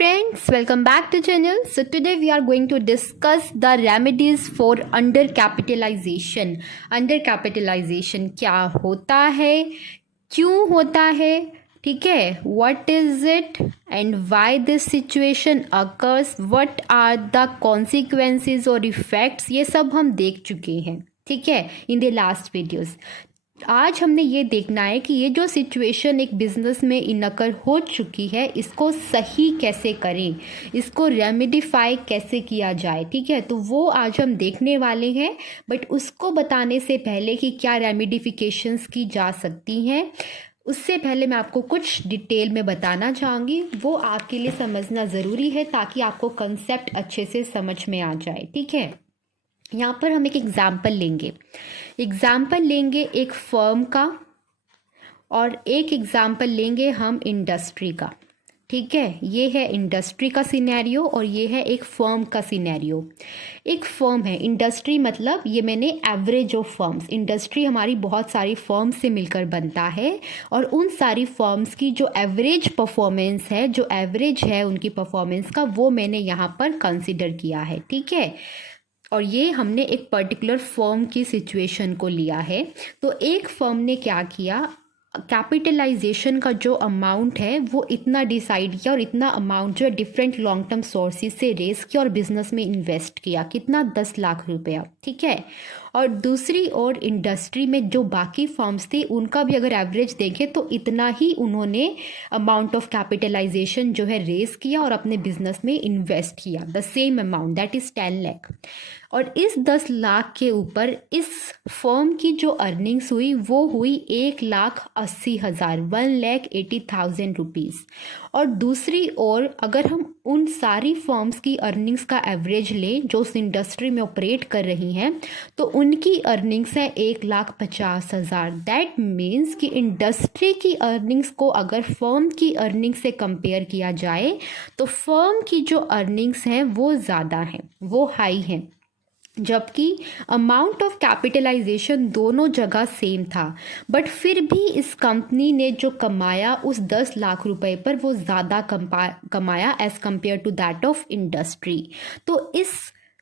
friends, welcome back to channel. So today we are going to discuss the remedies for undercapitalization. Undercapitalization क्या होता है, क्यों होता है, ठीक है, what is it and why this situation occurs, what are the consequences or effects, ये सब हम देख चुके हैं, ठीक है, in the last videos. आज हमने ये देखना है कि ये जो सिचुएशन एक बिज़नेस में इनकर हो चुकी है इसको सही कैसे करें, इसको रेमेडिफाई कैसे किया जाए, ठीक है। तो वो आज हम देखने वाले हैं, बट उसको बताने से पहले कि क्या रेमेडिफिकेशंस की जा सकती हैं, उससे पहले मैं आपको कुछ डिटेल में बताना चाहूँगी। वो आपके लिए समझना ज़रूरी है ताकि आपको कंसेप्ट अच्छे से समझ में आ जाए, ठीक है। यहाँ पर हम एक एग्ज़ाम्पल लेंगे एक फर्म का और एक एग्ज़ाम्पल लेंगे हम इंडस्ट्री का, ठीक है। ये है इंडस्ट्री का सिनेरियो और ये है एक फर्म का सिनेरियो। एक फर्म है, इंडस्ट्री मतलब ये मैंने एवरेज ऑफ फर्म्स, इंडस्ट्री हमारी बहुत सारी फर्म्स से मिलकर बनता है और उन सारी फर्म्स की जो एवरेज परफॉर्मेंस है, जो एवरेज है उनकी परफॉर्मेंस का, वो मैंने यहाँ पर कंसिडर किया है, ठीक है। और ये हमने एक पर्टिकुलर फर्म की सिचुएशन को लिया है। तो एक फर्म ने क्या किया, कैपिटलाइजेशन का जो अमाउंट है वो इतना डिसाइड किया और इतना अमाउंट जो है डिफरेंट लॉन्ग टर्म सोर्सेज से रेस किया और बिजनेस में इन्वेस्ट किया, कितना 10 लाख रुपया, ठीक है। और दूसरी ओर इंडस्ट्री में जो बाकी फर्म्स थी उनका भी अगर एवरेज देखें तो इतना ही उन्होंने अमाउंट ऑफ कैपिटलाइजेशन जो है रेस किया और अपने बिजनेस में इन्वेस्ट किया, the same amount, that is 10 lakh. और इस 10 लाख के ऊपर इस फर्म की जो अर्निंग्स हुई वो हुई 1,80,000, 1,80,000 रुपीज़। और दूसरी ओर अगर हम उन सारी फर्म्स की अर्निंग्स का एवरेज लें जो उस इंडस्ट्री में ऑपरेट कर रही हैं तो उनकी अर्निंग्स है 1,50,000। दैट मीन्स कि इंडस्ट्री की अर्निंग्स को अगर फर्म की अर्निंग से कंपेयर किया जाए तो फर्म की जो अर्निंग्स हैं वो ज़्यादा हैं, वो हाई हैं, जबकि अमाउंट ऑफ कैपिटलाइजेशन दोनों जगह सेम था। बट फिर भी इस कंपनी ने जो कमाया उस 10 लाख रुपए पर वो ज़्यादा कमाया as compare to that of industry. तो इस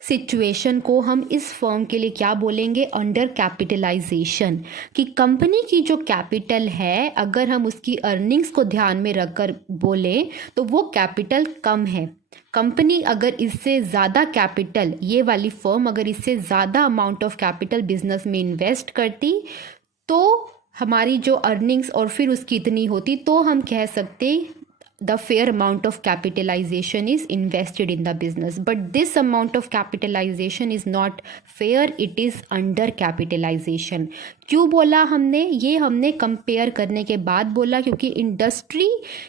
सिचुएशन को हम इस फर्म के लिए क्या बोलेंगे, अंडर कैपिटलाइजेशन। कि कंपनी की जो कैपिटल है अगर हम उसकी अर्निंग्स को ध्यान में रखकर बोलें तो वो कैपिटल कम है। कंपनी अगर इससे ज़्यादा कैपिटल, ये वाली फर्म अगर इससे ज़्यादा अमाउंट ऑफ कैपिटल बिजनेस में इन्वेस्ट करती तो हमारी जो अर्निंग्स और फिर उसकी इतनी होती तो हम कह सकते the fair amount of capitalization is invested in the business, but this amount of capitalization is not fair, it is under capitalization। क्यों बोला हमने ये, हमने कंपेयर करने के बाद बोला क्योंकि इंडस्ट्री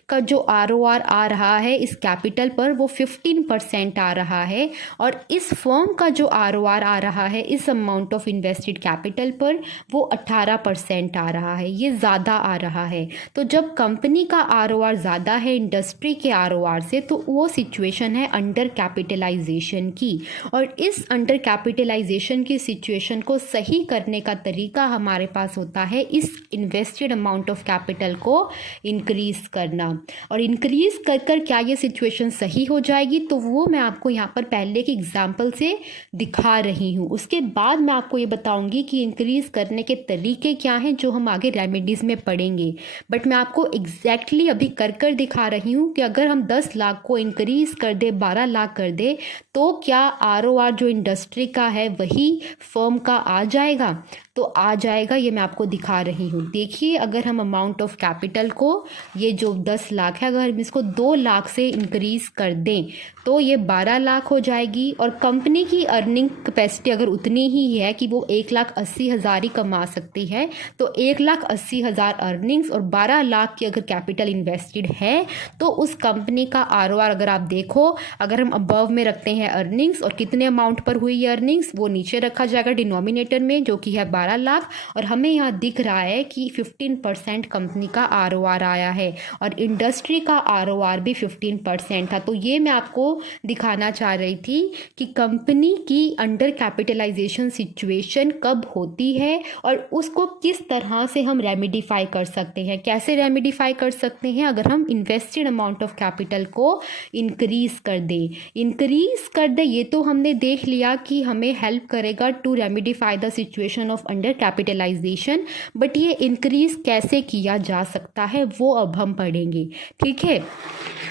का जो ROR आ रहा है इस कैपिटल पर वो 15% आ रहा है और इस फर्म का जो ROR आ रहा है इस अमाउंट ऑफ इन्वेस्टेड कैपिटल पर वो 18% आ रहा है, ये ज़्यादा आ रहा है। तो जब कंपनी का ROR ज़्यादा है इंडस्ट्री के ROR से तो वो सिचुएशन है अंडर कैपिटलाइजेशन की। और इस अंडर कैपिटलाइजेशन की सिचुएशन को सही करने का तरीका हमारे पास होता है इस इन्वेस्टेड अमाउंट ऑफ कैपिटल को इंक्रीज करना। और इंक्रीज कर कर क्या ये सिचुएशन सही हो जाएगी, तो वो मैं आपको यहाँ पर पहले के एग्जाम्पल से दिखा रही हूँ। उसके बाद मैं आपको ये बताऊँगी कि इंक्रीज करने के तरीके क्या हैं जो हम आगे रेमेडीज़ में पढ़ेंगे। बट मैं आपको एग्जैक्टली अभी कर दिखा रही हूँ कि अगर हम 10 लाख को इंक्रीज कर दे, 12 लाख कर दे, तो क्या ROR जो इंडस्ट्री का है वही फर्म का आ जाएगा, तो आ जाएगा। ये मैं आपको दिखा रही हूँ। देखिए अगर हम अमाउंट ऑफ कैपिटल को, ये जो 10 लाख है, अगर हम इसको 2 लाख से इंक्रीज कर दें तो ये 12 लाख हो जाएगी। और कंपनी की अर्निंग कैपेसिटी अगर उतनी ही है कि वो 1,80,000 ही कमा सकती है तो 1,80,000 अर्निंग्स और 12 लाख की अगर कैपिटल इन्वेस्टेड है तो उस कंपनी का ROR अगर आप देखो, अगर हम अबव में रखते हैं अर्निंग्स और कितने अमाउंट पर हुई ये अर्निंग्स वो नीचे रखा जाएगा डिनोमिनेटर में जो कि है 12 लाख, और हमें यहाँ दिख रहा है कि 15% कंपनी का ROR आया है और इंडस्ट्री का ROR भी 15% था। तो ये मैं आपको दिखाना चाह रही थी कि कंपनी की अंडर कैपिटलाइजेशन सिचुएशन कब होती है और उसको किस तरह से हम रेमेडिफाई कर सकते हैं। कैसे रेमेडिफाई कर सकते हैं? अगर हम इन्वेस्टेड अमाउंट ऑफ कैपिटल को इंक्रीज कर दे ये तो हमने देख लिया कि हमें हेल्प करेगा to remedify the situation of under capitalization, but ये इंक्रीज कैसे किया जा सकता है वो अब हम पढ़ेंगे। ठीक है,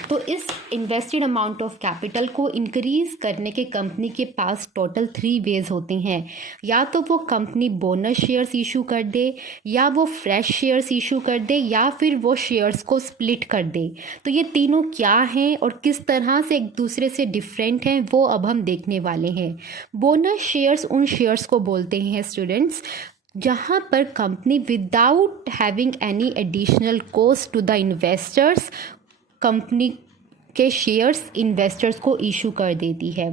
तो इस इन्वेस्टेड अमाउंट ऑफ कैपिटल को इंक्रीज करने के कंपनी के पास टोटल 3 वेज होते हैं। या तो वो कंपनी बोनस शेयर्स इशू कर दे, या वो फ्रेश शेयर्स इशू कर दे, या फिर वो शेयर्स को स्प्लिट कर दे। तो ये तीनों क्या हैं और किस तरह से एक दूसरे से डिफरेंट हैं वो अब हम देखने वाले हैं। बोनस शेयर्स उन शेयर्स को बोलते हैं स्टूडेंट्स जहाँ पर company without having any additional cost to the investors company के शेयर्स इन्वेस्टर्स को इशू कर देती है।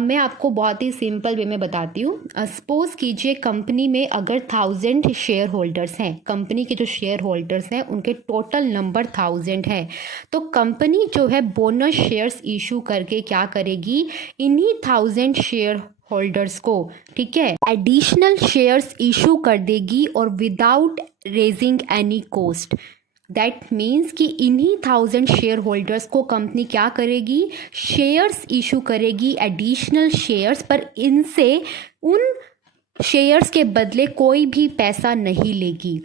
मैं आपको बहुत ही सिंपल वे में बताती हूँ। सपोज़ कीजिए कंपनी में अगर 1000 शेयर होल्डर्स हैं, कंपनी के जो शेयर होल्डर्स हैं उनके टोटल नंबर 1000 है, तो कंपनी जो है बोनस शेयर्स इशू करके क्या करेगी, इन्हीं 1000 शेयर होल्डर्स को, ठीक है, एडिशनल शेयर्स इशू कर देगी और without raising any cost. That means कि इन्हीं 1000 शेयर होल्डर्स को कंपनी क्या करेगी, शेयर्स इशू करेगी, एडिशनल शेयर्स, पर इनसे उन शेयर्स के बदले कोई भी पैसा नहीं लेगी।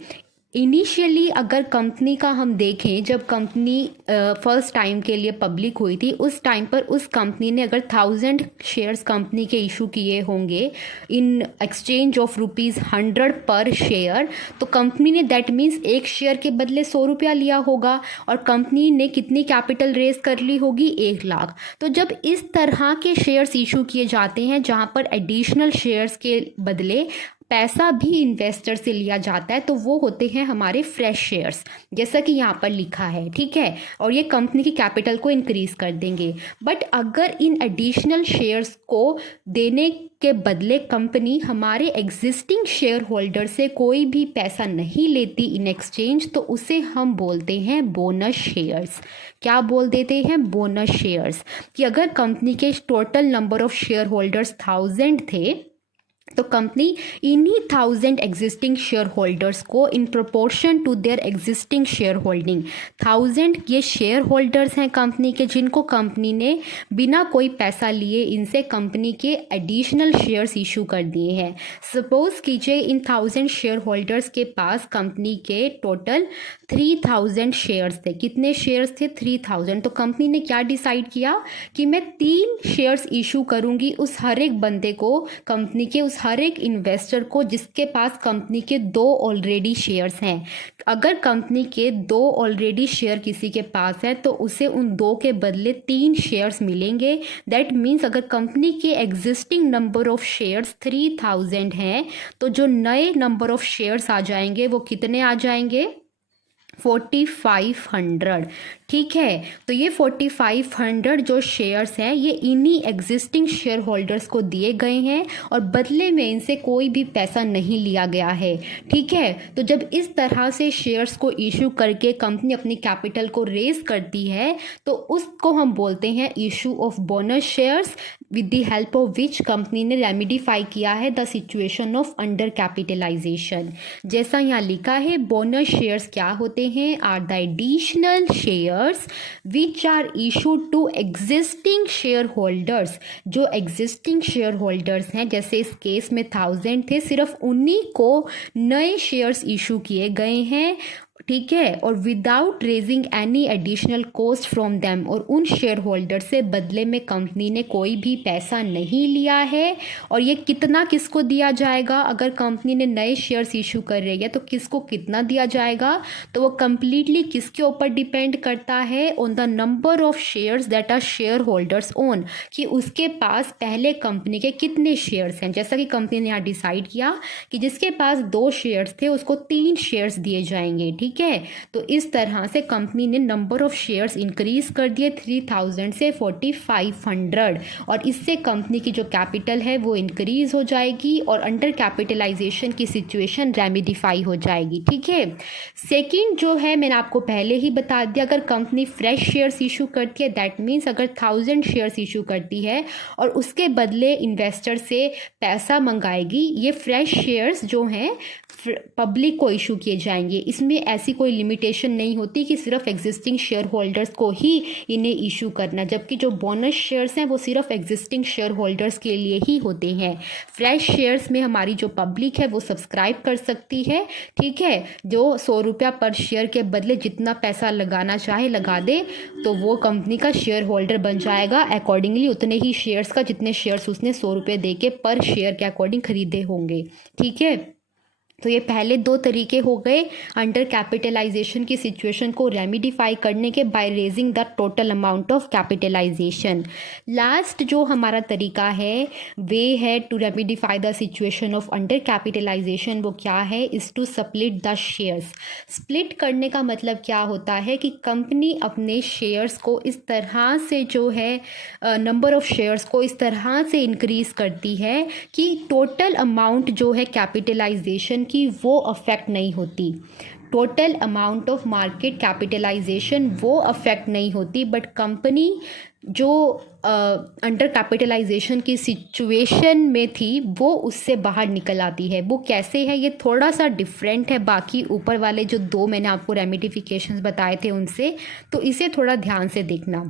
इनिशियली अगर कंपनी का हम देखें, जब कंपनी फर्स्ट टाइम के लिए पब्लिक हुई थी उस टाइम पर उस कंपनी ने अगर 1000 शेयर्स कंपनी के इशू किए होंगे इन एक्सचेंज ऑफ ₹100 पर शेयर, तो कंपनी ने दैट मीन्स एक शेयर के बदले 100 रुपया लिया होगा और कंपनी ने कितनी कैपिटल रेज कर ली होगी, 1 लाख। तो जब इस तरह के शेयर्स इशू किए जाते हैं जहां पर एडिशनल शेयर्स के बदले पैसा भी इन्वेस्टर से लिया जाता है, तो वो होते हैं हमारे फ्रेश शेयर्स, जैसा कि यहाँ पर लिखा है। ठीक है, और ये कंपनी की कैपिटल को इंक्रीज कर देंगे। बट अगर इन एडिशनल शेयर्स को देने के बदले कंपनी हमारे एग्जिस्टिंग शेयर होल्डर से कोई भी पैसा नहीं लेती इन एक्सचेंज, तो उसे हम बोलते हैं बोनस शेयर्स। क्या बोल देते हैं? Bonus shares. कि अगर कंपनी के total number of share holders 1000 थे, तो कंपनी इन्हीं 1000 एग्जिस्टिंग शेयर होल्डर्स को in proportion to their existing share holding, 1000 ये शेयर होल्डर्स हैं कंपनी के, जिनको कंपनी ने बिना कोई पैसा लिए इनसे कंपनी के एडिशनल शेयर्स इशू कर दिए हैं। सपोज कीजिए इन 1000 शेयर होल्डर्स के पास कंपनी के टोटल 3000 शेयर्स थे। कितने शेयर्स थे? 3000। तो कंपनी ने क्या डिसाइड किया कि मैं 3 शेयर्स इशू करूंगी उस हर एक बंदे को, कंपनी के उस हर एक इन्वेस्टर को जिसके पास कंपनी के 2 ऑलरेडी शेयर्स हैं। अगर कंपनी के 2 ऑलरेडी शेयर किसी के पास है तो उसे उन 2 के बदले 3 शेयर्स मिलेंगे। दैट मीन्स अगर कंपनी के एग्जिस्टिंग नंबर ऑफ शेयर्स 3000 हैं, तो जो नए नंबर ऑफ शेयर्स आ जाएंगे वो कितने आ जाएंगे? 4500। ठीक है, तो ये 4500 जो शेयर्स हैं ये इन्हीं एग्जिस्टिंग शेयर होल्डर्स को दिए गए हैं और बदले में इनसे कोई भी पैसा नहीं लिया गया है। ठीक है, तो जब इस तरह से शेयर्स को इशू करके कंपनी अपनी कैपिटल को रेज करती है तो उसको हम बोलते हैं issue of bonus shares, with the help of which company ने रेमेडिफाई किया है the situation of under capitalisation. जैसा यहाँ लिखा है, बोनस शेयर्स क्या होते हैं? Are the additional shares which are issued to existing share holders. जो एग्जिस्टिंग शेयर होल्डर्स हैं, जैसे इस केस में 1000 थे, सिर्फ उन्हीं को नए शेयर्स इशू किए गए हैं। ठीक है, और without raising any additional cost from them, और उन शेयर होल्डर से बदले में कंपनी ने कोई भी पैसा नहीं लिया है। और ये कितना किसको दिया जाएगा? अगर कंपनी ने नए शेयर्स इशू कर रही है तो किसको कितना दिया जाएगा? तो वो कंप्लीटली किसके ऊपर डिपेंड करता है? On the number of shares that are share holders own, कि उसके पास पहले कंपनी के कितने शेयर्स हैं। जैसा कि कंपनी ने यहाँ डिसाइड किया कि जिसके पास 2 शेयर्स थे उसको 3 शेयर्स दिए जाएंगे। ठीक ठीक है। तो इस तरह से कंपनी ने नंबर ऑफ शेयर्स इंक्रीज कर दिए 3000 से 4500 और इससे कंपनी की जो कैपिटल है वो इंक्रीज हो जाएगी और अंडर कैपिटलाइजेशन की सिचुएशन रेमिडिफाई हो जाएगी, ठीक है। सेकंड जो है मैंने आपको पहले ही बता दिया, अगर कंपनी फ्रेश शेयर्स इशू करती है, दैट मीन्स अगर 1000 शेयर्स इशू करती है और उसके बदले इन्वेस्टर से पैसा मंगाएगी, ये फ्रेश शेयर्स जो हैं पब्लिक को इशू किए जाएंगे। इसमें ऐसी कोई लिमिटेशन नहीं होती कि सिर्फ एग्जिस्टिंग शेयर होल्डर्स को ही इन्हें इशू करना, जबकि जो बोनस शेयर्स हैं वो सिर्फ एग्जिस्टिंग शेयर होल्डर्स के लिए ही होते हैं। फ्रेश शेयर्स में हमारी जो पब्लिक है वो सब्सक्राइब कर सकती है, ठीक है। जो 100 रुपया पर शेयर के बदले जितना पैसा लगाना चाहे लगा दे, तो वो कंपनी का शेयर होल्डर बन जाएगा। अकॉर्डिंगली उतने ही शेयर्स का जितने शेयर्स उसने 100 रुपये दे के पर शेयर के अकॉर्डिंग खरीदे होंगे, ठीक है। तो ये पहले दो तरीके हो गए अंडर कैपिटलाइजेशन की सिचुएशन को रेमिडिफाई करने के, by raising the total amount of capitalization. Last जो हमारा तरीका है वे है to remedify the situation of under capitalization. वो क्या है? Is to split the shares. Split करने का मतलब क्या होता है कि कंपनी अपने शेयर्स को इस तरह से जो है नंबर ऑफ शेयर्स को इस तरह से इंक्रीज करती है कि टोटल अमाउंट जो है कैपिटलाइजेशन की वो अफेक्ट नहीं होती। Total amount of market capitalisation वो अफेक्ट नहीं होती, बट कंपनी जो अंडर कैपिटलाइजेशन की सिचुएशन में थी वो उससे बाहर निकल आती है। वो कैसे है? ये थोड़ा सा डिफरेंट है बाकी ऊपर वाले जो दो मैंने आपको रेमिडिफिकेशंस बताए थे उनसे, तो इसे थोड़ा ध्यान से देखना।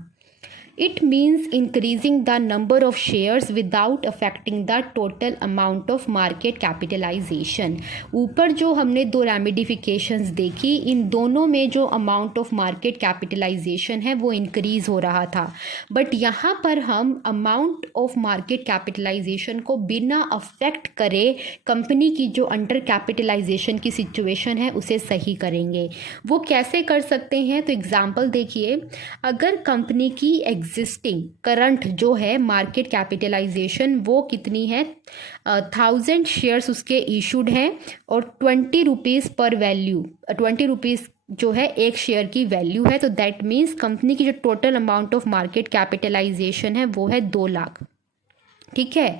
It means increasing the number of shares without affecting the total amount of market capitalization। ऊपर जो हमने दो रेमिडिफिकेशंस देखी, इन दोनों में जो अमाउंट ऑफ मार्केट कैपिटलाइजेशन है वो इंक्रीज हो रहा था, बट यहाँ पर हम अमाउंट ऑफ मार्केट कैपिटलाइजेशन को बिना अफेक्ट करे कंपनी की जो अंडर कैपिटलाइजेशन की सिचुएशन है उसे सही करेंगे। वो कैसे कर सकते हैं? तो एग्जाम्पल देखिए, अगर कंपनी की एग्जिस्टिंग करंट जो है मार्केट कैपिटलाइजेशन वो कितनी है, 1000 शेयर्स उसके इशूड हैं और 20 रुपीज़ पर वैल्यू, 20 रुपीज़ जो है एक शेयर की वैल्यू है, तो दैट मीन्स कंपनी की जो total amount of market capitalisation है वो है 2 लाख, ठीक है।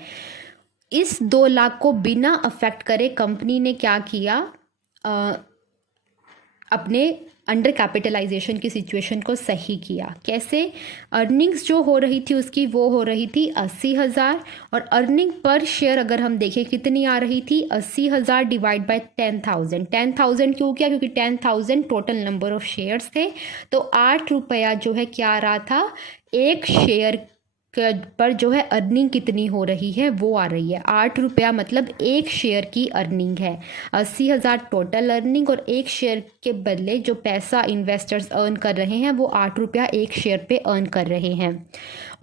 इस 2 लाख को बिना अफेक्ट करे कंपनी ने क्या किया, अपने अंडर कैपिटलाइजेशन की सिचुएशन को सही किया। कैसे? अर्निंग्स जो हो रही थी उसकी वो हो रही थी 80,000 और अर्निंग पर शेयर अगर हम देखें कितनी आ रही थी, 80,000 डिवाइड बाय 10,000। 10,000 क्यों किया? क्योंकि 10,000 टोटल नंबर ऑफ शेयर्स थे, तो 8 रुपया जो है क्या आ रहा था, एक शेयर पर जो है अर्निंग कितनी हो रही है वो आ रही है 8 रुपया, मतलब एक शेयर की अर्निंग है। 80,000 टोटल अर्निंग और एक शेयर के बदले जो पैसा इन्वेस्टर्स अर्न कर रहे हैं वो 8 रुपया एक शेयर पे अर्न कर रहे हैं।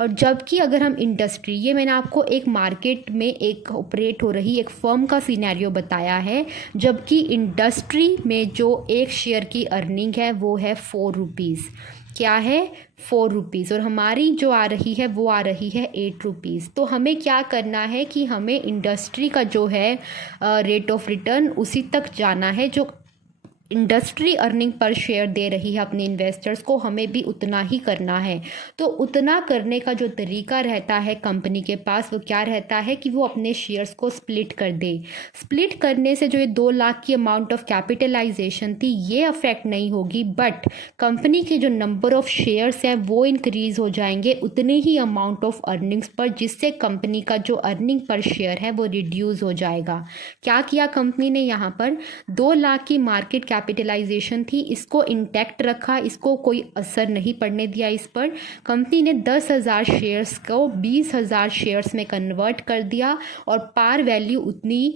और जबकि अगर हम इंडस्ट्री, ये मैंने आपको एक मार्केट में एक ऑपरेट हो रही एक फर्म का सिनेरियो बताया है, जबकि इंडस्ट्री में जो एक शेयर की अर्निंग है वो है 4 रुपीज़। क्या है? 4 रुपीज़। और हमारी जो आ रही है वो आ रही है 8 रुपीज़। तो हमें क्या करना है कि हमें इंडस्ट्री का जो है रेट ऑफ रिटर्न उसी तक जाना है, जो इंडस्ट्री अर्निंग पर शेयर दे रही है अपने इन्वेस्टर्स को, हमें भी उतना ही करना है। तो उतना करने का जो तरीका रहता है कंपनी के पास वो क्या रहता है कि वो अपने शेयर्स को स्प्लिट कर दे। स्प्लिट करने से जो ये 2 लाख की अमाउंट ऑफ कैपिटलाइजेशन थी ये अफेक्ट नहीं होगी, बट कंपनी के जो नंबर ऑफ शेयर्स हैं वो इंक्रीज हो जाएंगे उतने ही अमाउंट ऑफ अर्निंग्स पर, जिससे कंपनी का जो अर्निंग पर शेयर है वो रिड्यूस हो जाएगा। क्या किया कंपनी ने यहाँ पर? 2 लाख की मार्केट कैपिटलाइजेशन थी, इसको इंटैक्ट रखा, इसको कोई असर नहीं पड़ने दिया इस पर। कंपनी ने 10,000 शेयर्स को 20,000 शेयर्स में कन्वर्ट कर दिया और पार वैल्यू उतनी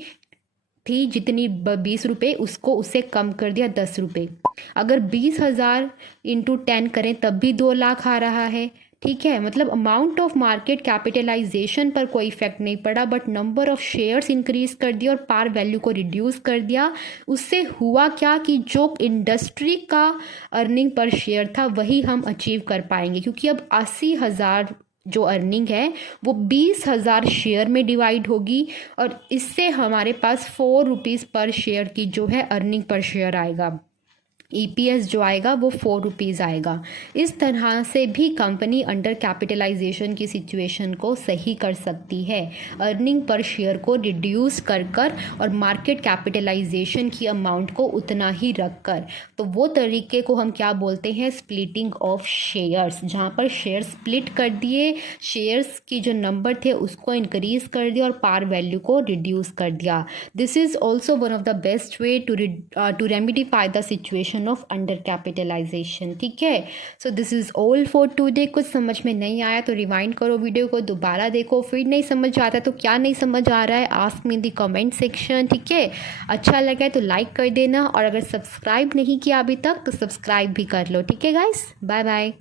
थी जितनी 20 रुपये, उसको उससे कम कर दिया 10 रुपये। अगर 20,000 इंटू 10 करें तब भी 2 लाख आ रहा है, ठीक है। मतलब अमाउंट ऑफ मार्केट कैपिटलाइजेशन पर कोई इफेक्ट नहीं पड़ा, but number of shares increase कर दिया और पार वैल्यू को रिड्यूस कर दिया। उससे हुआ क्या कि जो इंडस्ट्री का अर्निंग पर शेयर था वही हम अचीव कर पाएंगे, क्योंकि अब 80,000 जो अर्निंग है वो 20,000 शेयर में डिवाइड होगी और इससे हमारे पास 4 रुपीज़ पर शेयर की जो है अर्निंग पर शेयर आएगा। EPS जो आएगा वो 4 रुपीज़ आएगा। इस तरह से भी कंपनी अंडर कैपिटलाइजेशन की सिचुएशन को सही कर सकती है, अर्निंग पर शेयर को रिड्यूस कर और मार्केट कैपिटलाइजेशन की अमाउंट को उतना ही रख कर। तो वो तरीके को हम क्या बोलते हैं, स्प्लिटिंग ऑफ शेयर्स, जहाँ पर शेयर स्प्लिट कर दिए, शेयर्स की जो नंबर थे उसको इंक्रीज कर दिया और पार वैल्यू को रिड्यूस कर दिया। This is also one of the best way to remedify the situation of under capitalization. ठीक है, so this is all for today. कुछ समझ में नहीं आया तो रिवाइंड करो वीडियो को, दोबारा देखो, फिर नहीं समझ आता तो क्या नहीं समझ आ रहा है ask me in the comment section. ठीक है, अच्छा लगा है तो लाइक कर देना, और अगर सब्सक्राइब नहीं किया अभी तक तो सब्सक्राइब भी कर लो। ठीक है गाइस, बाय बाय।